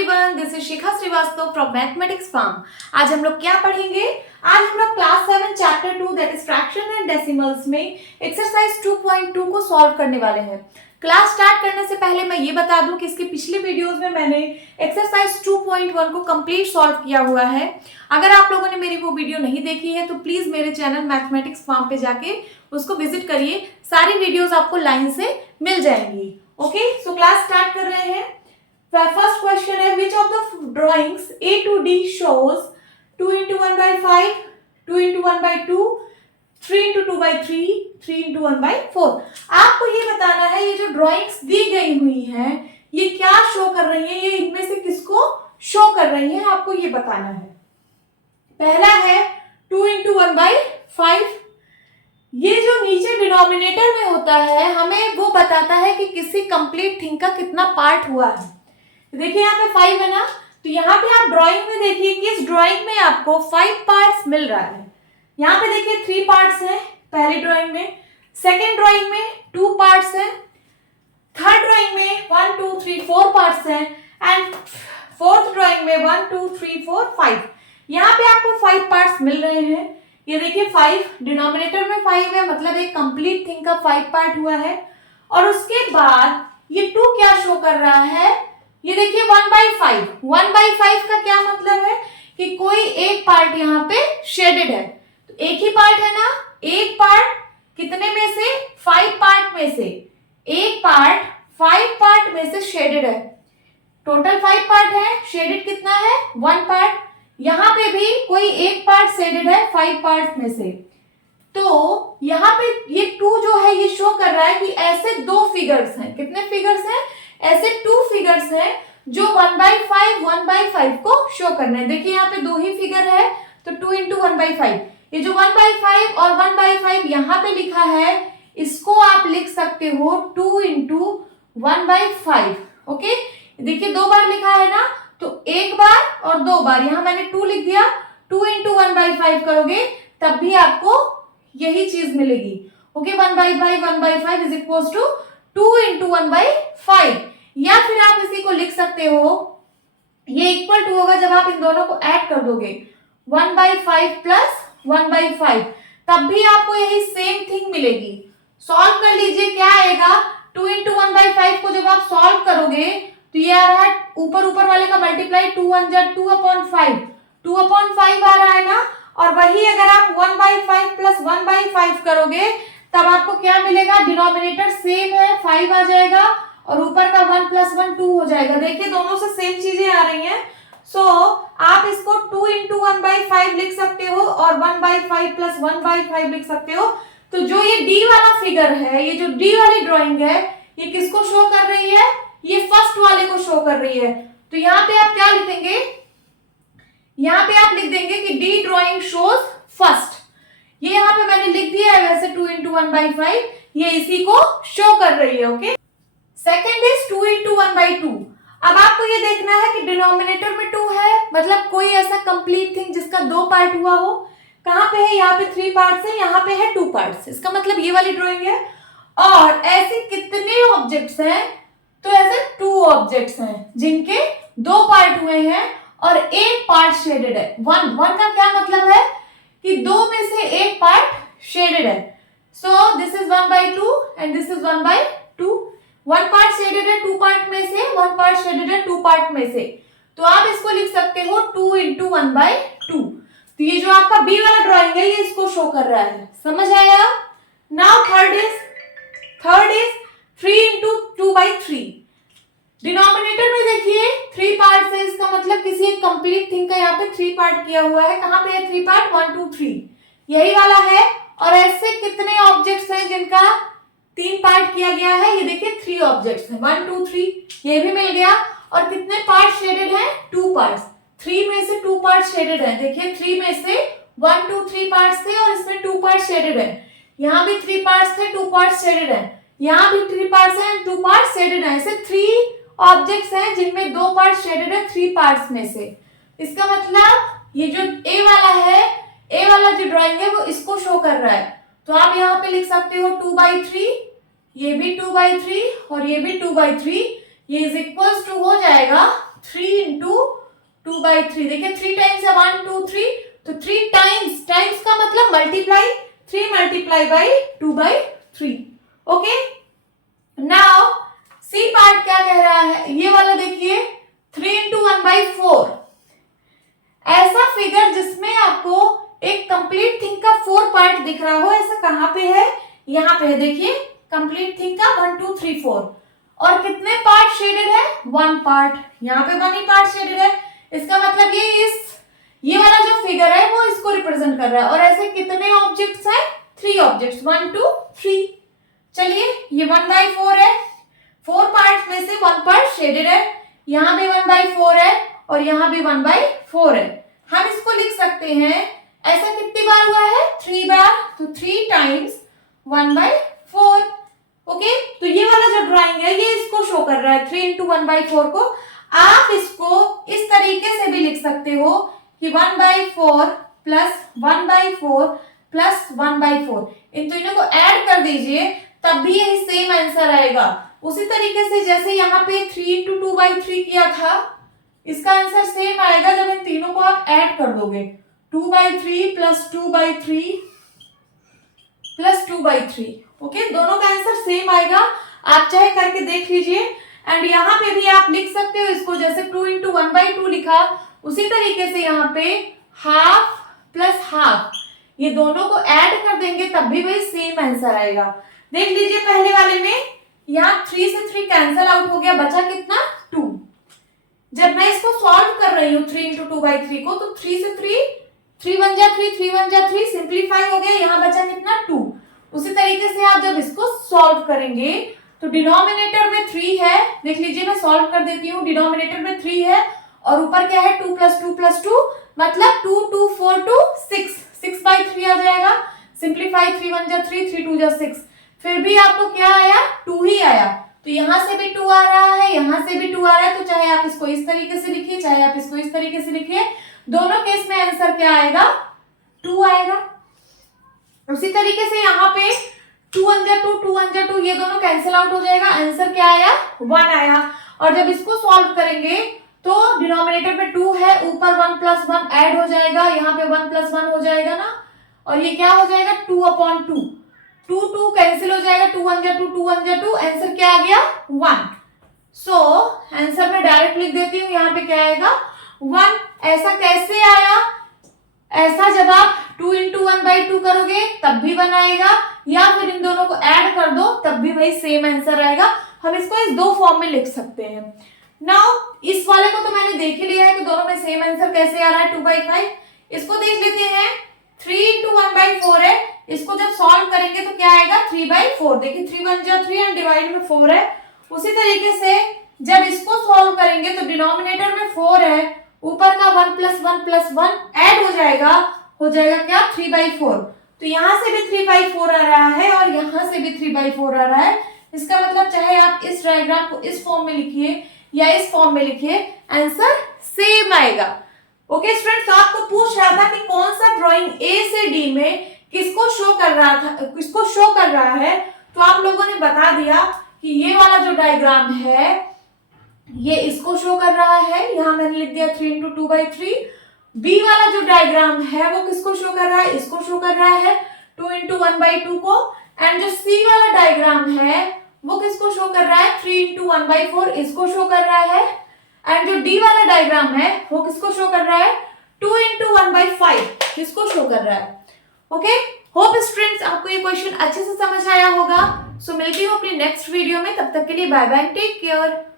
Everyone, this is Shikha Srivastava from mathematics farm. आज हम लोग क्या पढ़ेंगे? आज हम लोग class 7 chapter 2 that is fraction and decimals में एक्सरसाइज 2.2 को सॉल्व करने वाले हैं। क्लास स्टार्ट करने से पहले मैं ये बता दूं कि इसके पिछले वीडियोस में मैंने एक्सरसाइज 2.1 को कंप्लीट सॉल्व किया हुआ है। अगर आप लोगों ने मेरी वो वीडियो नहीं देखी है तो प्लीज मेरे चैनल मैथमेटिक्स फार्म पे जाके उसको विजिट करिए। सारी वीडियोस आपको लाइन से मिल जाएंगी। ओके, सो क्लास स्टार्ट कर रहे हैं। फर्स्ट क्वेश्चन है, which of the drawings A to D shows 2 into 1 by 5, 2 into 1 by 2, 3 into 2 by 3, 3 into 1 by 4। आपको ये बताना है ये जो ड्राइंग्स दी गई हुई हैं ये क्या शो कर रही है, ये इनमें से किसको शो कर रही है, आपको ये बताना है। पहला है 2 into 1 by 5। ये जो नीचे डिनोमिनेटर में होता है हमें वो बताता है कि किसी कंप्लीट थिंग का कितना पार्ट हुआ है। देखिए यहाँ पे 5 है ना, तो यहाँ पे आप ड्राइंग में देखिए कि इस ड्राइंग में आपको 5 पार्ट्स मिल रहा है। यहाँ पे देखिए 3 पार्ट्स हैं पहली ड्राइंग में, सेकेंड ड्राइंग में 2 पार्ट्स हैं, थर्ड ड्राइंग में 1 2 3 4 पार्ट्स हैं एंड फोर्थ ड्राइंग में 1 2 3 4 5। यहाँ पे आपको 5 पार्ट्स मिल रहे हैं। ये देखिए 5 डिनोमिनेटर में 5 है, मतलब एक कंप्लीट थिंग का 5 पार्ट हुआ है। और उसके बाद ये 2 क्या शो कर रहा है, ये देखिए 1 by 5। 1 by 5 का क्या मतलब है कि कोई एक पार्ट यहाँ पे शेडेड है। तो एक ही पार्ट है ना, एक पार्ट कितने में से 5 पार्ट में से एक पार्ट 5 पार्ट में से शेडेड है। टोटल 5 पार्ट है, शेडेड कितना है 1 पार्ट। यहाँ पे भी कोई एक पार्ट शेडेड है 5 पार्ट में से। तो यहाँ पे ये 2 जो है ये शो कर रहा है कि ऐसे 2 फिगर्स हैं। कितने फिगर्स हैं? ऐसे 2 फिगर्स हैं जो 1 by 5 1 by 5 को शो करना है। देखिए यहाँ पे 2 ही फिगर है तो 2 into 1 by 5। ये जो 1 by 5 और 1 by 5 यहाँ पे लिखा है इसको आप लिख सकते हो 2 into 1 by 5। ओके, देखिए 2 बार लिखा है ना, तो एक बार और 2 बार, यहाँ मैंने 2 लिख दिया। 2 into 1 by 5 करोगे तब भी आपको यही चीज मिलेगी। Okay, 1 by 5 1 by 5 is equals to 2 into 1 by 5। या फिर आप इसी को लिख सकते हो, ये इक्वल टू होगा जब आप इन दोनों को ऐड कर दोगे 1 by 5 प्लस 1 by 5, तब भी आपको यही सेम थिंग मिलेगी। सॉल्व कर लीजिए, क्या आएगा 2 into 1 by 5 को जब आप सॉल्व करोगे तो ये आ रहा है ऊपर ऊपर वाले का मल्टीप्लाई 2 1 जा 2/5, 2/5 आ रहा है ना। और वही अगर आप 1 by 5 प्लस 1 by 5 करोगे तब आपको क्या मिलेगा, डिनोमिनेटर सेम है 5 आ जाएगा और ऊपर का 1 + 1 2 हो जाएगा। देखिए दोनों से सेम चीजें आ रही हैं। सो आप इसको 2 into 1 by 5 लिख सकते हो और 1 by 5 प्लस 1 by 5 लिख सकते हो। तो जो ये डी वाला फिगर है, ये जो डी वाली ड्राइंग है, ये किसको शो कर रही है? ये फर्स्ट वाले को शो कर रही है। तो यहाँ पे आप क्या लिखेंगे, यहाँ पे आप लिख देंगे कि डी ड्राइंग शोज फर्स्ट। ये यहाँ पे मैंने लिख दिया है वैसे 2 into 1 by 5, ये इसी को शो कर रही है। Okay, second is 2 into 1 by 2। अब आपको ये देखना है कि डिनोमिनेटर में 2 है, मतलब कोई ऐसा कंप्लीट थिंग जिसका 2 पार्ट हुआ हो। कहाँ पे है? यहाँ पे 3 पार्ट्स है, यहाँ पे है 2 पार्ट्स। इसका मतलब ये वाली ड्राइंग है। और ऐसे कितने ऑब्जेक्ट्स हैं? तो ऐसे 2 ऑब्जेक्ट्स हैं जिनके 2 पार्ट हुए हैं और एक पार्ट शेडेड है। 1 का क्या मतलब है कि 2 में से एक पार्ट शेडेड है। So this is 1 by 2 and this is 1 by 2। 1 part shaded है 2 पार्ट में से, 1 पार्ट शेडेड है 2 पार्ट में से। तो आप इसको लिख सकते हो 2 into 1 by 2। तो ये जो आपका बी वाला ड्राइंग है ये इसको शो कर रहा है। समझ आया? Now third is 3 into 2 by 3। Denominator में देखिए 3 पार्ट है, इसका मतलब किसी एक कंप्लीट थिंग का यहाँ पे 3 पार्ट किया हुआ है। कहाँ पे है 3 पार्ट? 1 2 3, यही वाला है। और ऐसे कितने ऑब्जेक्ट्स हैं जिनका 3 पार्ट किया गया है? ये देखिए 3 ऑब्जेक्ट्स हैं, 1 2 3, ये भी मिल गया। और कितने पार्ट शेडेड हैं? 2 पार्ट्स। 3 में से 2 पार्ट शेडेड है। देखिए 3 में से 1 2 3 पार्ट्स थे और इसमें 2 पार्ट शेडेड है। यहाँ भी 3 पार्ट्स थे, 2 पार्ट शेडेड है। यहाँ भी 3 पार्ट्स हैं, 2 पार्ट शेडेड है। ऐसे 3 ऑब्जेक्ट्स हैं जिनमें 2 पार्ट शेडेड है 3 पार्ट्स में से। इसका मतलब ये जो ए वाला है, ए वाला जो ड्राइंग है वो इसको शो कर रहा है। तो आप यहाँ पे लिख सकते हो 2 by 3, ये भी 2 by 3 और ये भी 2 by 3। ये इज इक्वल्स टू हो जाएगा 3 2/3, देखिए 3 टाइम्स है 1 2 3, तो 3 टाइम्स, टाइम्स का मतलब multiply, 3 multiply by 2/3। Okay, now C part क्या कह रहा है, ये वाला देखिए 3 इंटू 1/4, ऐसा फिगर जिसमें आपको एक कंप्लीट थिंग का 4 पार्ट दिख रहा हो, ऐसा कहां पे है, यहाँ पे है, देखिए कंप्लीट थिंग का 1 2 3 4, और कितने पार्ट शेडेड है, 1 पार्ट, यहाँ पे 1 ही पार्ट शेडेड है, इसका मतलब ये वाला जो फिगर है वो इसको रिप्रेजेंट कर रहा है। और ऐसे कितने ऑब्जेक्ट्स हैं, 3 ऑब्जेक्ट्स, 1 2 3। चलिए ये 1/4 है, 4 पार्ट्स में से 1 पार्ट शेडेड है, यहाँ भी 1/4 है और यहाँ भी 1/4 है। हम इसको लिख सकते हैं, ऐसा कितनी बार हुआ है, 3 बार, तो 3 टाइम्स 1/4। ओके, तो ये वाला जो ड्राइंग है ये इसको शो कर रहा है, 3 इंटू 1/4 को। आप इसको इस तरीके से भी लिख सकते हो कि 1/4 प्लस 1/4 प्लस 1/4, इन तीनों को ऐड कर दीजिए, तब भी यही सेम आंसर आएगा। उसी तरीके से जैसे यहाँ पे 3 इंटू 2/3 किया था, इसका आंसर सेम आएगा जब इन तीनों को आप ऐड कर दोगे, 2/3 प्लस 2/3 प्लस 2/3। ओके, दोनों का आंसर सेम आएगा, आप चाहे करके देख लीजिए। एंड यहाँ पे भी आप लिख सकते हो इसको, जैसे 2 इंटू 1/2 लिखा, उसी तरीके से यहाँ पे हाफ प्लस हाफ, ये दोनों को ऐड कर देंगे तब भी वही सेम आंसर आएगा। देख लीजिए पहले वाले में यहाँ 3 से 3 कैंसल आउट हो गया, बचा कितना, 2। जब मैं इसको सॉल्व कर रही हूँ 3 इंटू 2/3 को, तो 3 से 3 1 जा 3, 3 1 जा 3, सिंप्लीफाई हो गया, यहाँ बचा कितना, 2। उसी तरीके से आप जब इसको सॉल्व करेंगे तो डिनोमिनेटर में 3 है, देख लीजिए मैं सॉल्व कर देती हूँ, डिनोमिनेटर में 3 है और ऊपर क्या है, 2 प्लस 2 प्लस 2, मतलब 2 2 4 2 6, 6/3 आ जाएगा। सिंप्लीफाई, 3 1 जा 3, 3 2 जा 6, फिर भी आपको क्या आया, 2 ही आया। तो यहाँ से भी 2 आ रहा है, यहाँ से भी 2 आ रहा है, तो चाहे आप इसको इस तरीके से लिखिए, चाहे आप इसको इस तरीके से लिखिए, दोनों केस में आंसर क्या आएगा, 2 आएगा। उसी तरीके से यहाँ पे 2 1 जा 2, 2 1 जा 2, ये दोनों कैंसिल आउट हो जाएगा, आंसर क्या आया, 1 आया। और जब इसको सॉल्व करेंगे तो डिनोमिनेटर में 2 है, ऊपर 1 प्लस 1 ऐड हो जाएगा, यहाँ पे 1 प्लस 1 हो जाएगा ना, और ये क्या हो जाएगा, 2/2, 2 2 कैंसिल हो जाएगा, 2 1 जा 2, 2 1 जा 2, आंसर क्या आ गया, 1। सो आंसर में डायरेक्ट लिख देती हूँ, यहाँ पे क्या आएगा, 1। ऐसा कैसे आया, ऐसा जब आप 2 इंटू 1/2 करोगे तब भी 1 आएगा, या फिर इन दोनों को ऐड कर दो तब भी वही सेम आंसर आएगा। हम इसको इस 2 फॉर्म में लिख सकते हैं। नाउ इस वाले को तो मैंने देख ही लिया है कि दोनों में सेम आंसर कैसे आ रहा है, 2/5। इसको देख लेते हैं, 3 इंटू 1/4 है, इसको जब सॉल्व करेंगे तो क्या आएगा, 3/4। देखिए 3 1 जा 3 एंड डिवाइड में 4 है। उसी तरीके से जब इसको सॉल्व करेंगे तो डिनोमिनेटर में 4 है, ऊपर का 1 प्लस 1 प्लस 1 ऐड हो जाएगा क्या, 3/4। तो यहाँ से भी 3/4 आ रहा है और यहाँ से भी 3/4 आ रहा है। इसका मतलब चाहे आप इस डायग्राम को इस फॉर्म में लिखिए या इस फॉर्म में लिखिए, आंसर सेम आएगा। ओके स्टूडेंट्स, तो आपको पूछ रहा था कि कौन सा ड्राइंग ए से डी में किसको शो कर रहा है, तो आप लोगों ने बता दिया कि ये वाला जो डायग्राम है ये इसको शो कर रहा है, यहाँ मैंने लिख दिया 3 इंटू 2/3। बी वाला जो डायग्राम है वो किसको शो कर रहा है, इसको शो कर रहा है, 2 इंटू 1/2 को। एंड जो सी वाला डायग्राम है वो किसको शो कर रहा है, 3 इंटू 1/4, इसको शो कर रहा है। एंड जो डी वाला डायग्राम है वो किसको शो कर रहा है, 2 इंटू 1/5, किसको शो कर रहा है। ओके, होप स्टूडेंट्स आपको ये क्वेश्चन अच्छे से समझ आया होगा। सो मिलती हूँ अपनी नेक्स्ट वीडियो में, तब तक के लिए बाय बाय, टेक केयर।